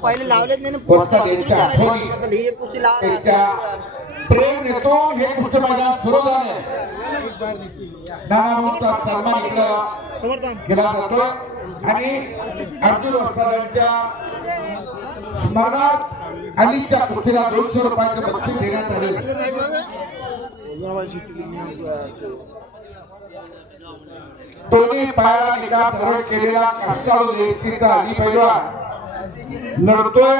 पहिले लावलेच नाही प्रेम नेतो हे कुस्ती मैदान सुरू झाले. नानाभाऊंचा सन्मान केला जातो आणि अर्जुन वस्तादांच्या स्मरणात अलीच्या कुस्तीला 200 रुपयाचे बक्षीस देण्यात आले. दोन्ही पायाला निकाल धरून केलेला कष्टाळू व्यक्तीचा अली पैलवान लढतोय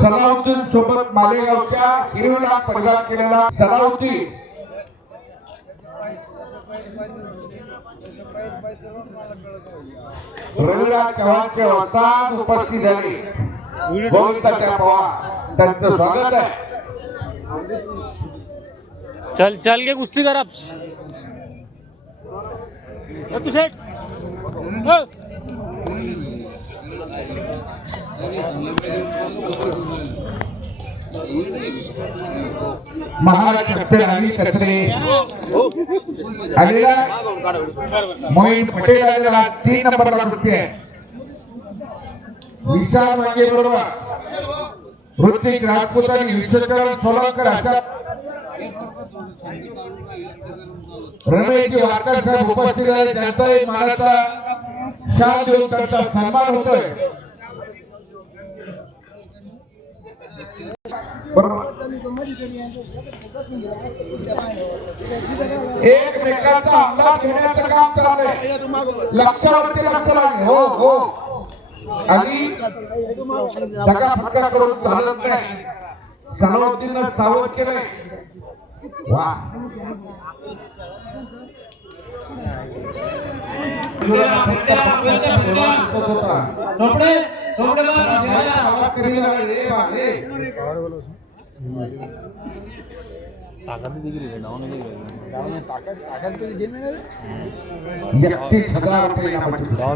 सलाउद्दीन सोबत मालेगावच्या हिरवीला परिवार केलेला सलाउद्दीन. रविराज चव्हाणचे वस्ताद उपस्थित झाले. गोविंदाच्या पवार त्यांचं स्वागत आहे. चल चल के कुस्ती कर आप महाराज चॅम्पियन अली कचरे आलेला मोहित पटेल आलेला 3 नंबरला कुस्ती आहे. विशाल वांगे बरोबर ऋतिक राजपूत आणि विश्वचरण सोलंकर अशा रमेशजी वाडकर साहेब उपस्थित आहे. त्यांचाही मानाचा शाल देऊन त्यांचा सन्मान होतोय. एकमेकांचा अंदाज घेण्याचं काम चाललंय. लक्षावरती लक्ष लागले. हो हो आणि दगाफटका करून चालत नाही. सलाउद्दीननं सावध केलंय. वा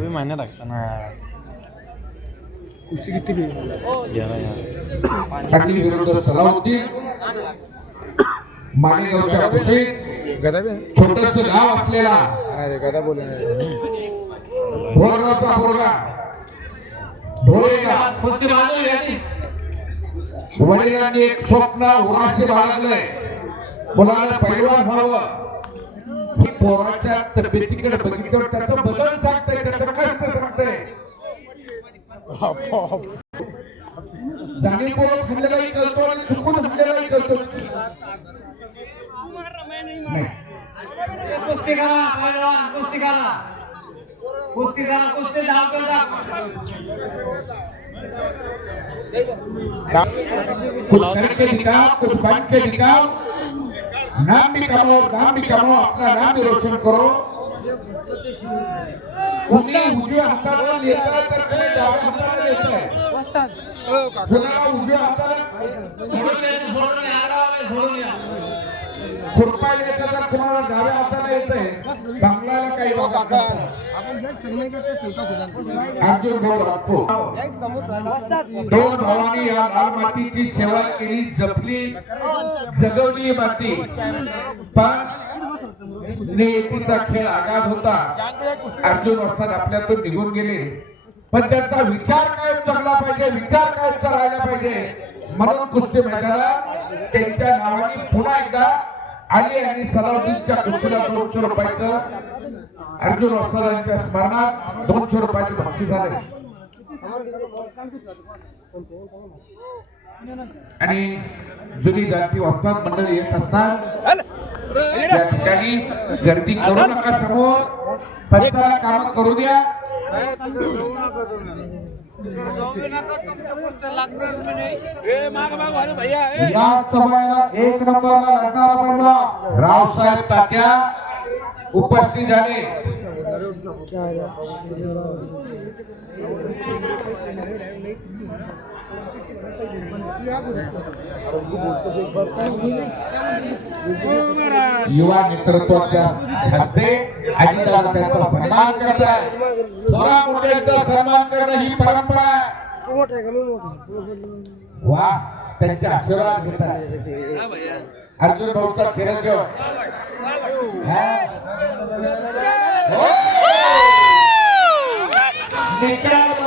महिने लागतात ना. कुस्ती किती विरुद्ध सलाउद्दीन मालेगावच्या कुस्तीत छोटस गाव असलेला भोरगावचा भोरगा ढोरेगा वडिलांनी एक स्वप्न उराशी बाळगलंय. मुलाला पैलवान व्हावं. पोराच्या तब्येतीकडे बघितल्यावर त्याचं बदल सांगतंय, त्याचं कष्ट सांगतंय. जाणीवपूर्वक खाल्लेलाही कळतो आणि चुकून खाल्लेलाही कळतो. कुस्ती करा पैलवान, कुस्ती करा, कुस्ती करा, कुस्ती धाव करता. कुछ करके दिखाओ, कुछ बन के दिखाओ. नाम भी कमाओ, दाम भी कमाओ, अपना नाम भी रोशन करो. कुणी उजव्या हाताला लेकरं तर कुणी डाव्या हाताला लेकरं. कुणाला उजव्या हाताला खुरपायला येतं तर कुणाला डाव्या हाताला येतंय. बांगलाला काही अर्जुन भाऊ राठोड दोन भावांनी या लाल मातीची सेवा केली, जपली, जगवली माती. पण नियतीचा खेळ आगाध होता. अर्जुन वस्ताद आपल्यातून निघून गेले. पण त्यांचा विचार कायम जगला पाहिजे, विचार कायम राहिला पाहिजे. म्हणून कुस्ती मैदानात त्यांच्या नावाने पुन्हा एकदा आली आणि सलाउद्दीनच्या कुस्तीला 200 रुपयाचं अर्जुन वस्तादांच्या स्मरणात 200 रुपयाचे बक्षीस झाले. आणि जुनी जाती वस्ताद मंडळी येत असतात त्या ठिकाणी गर्दी करू नका. समोर पंचाला काम करू द्या. या सभेला 1 नंबरला लढणारा पैलवान रावसाहेब तात्या उपस्थित झाले. युवा नेतृत्वाच्या हस्ते अजितदादा त्यांचा सन्मान करतात. थोडा मोठ्याचा सन्मान करणं ही परंपरा आहे. वा त्यांच्या आशीर्वाद घेतात. अर्जुन भाऊचा चिरंजीव निकाल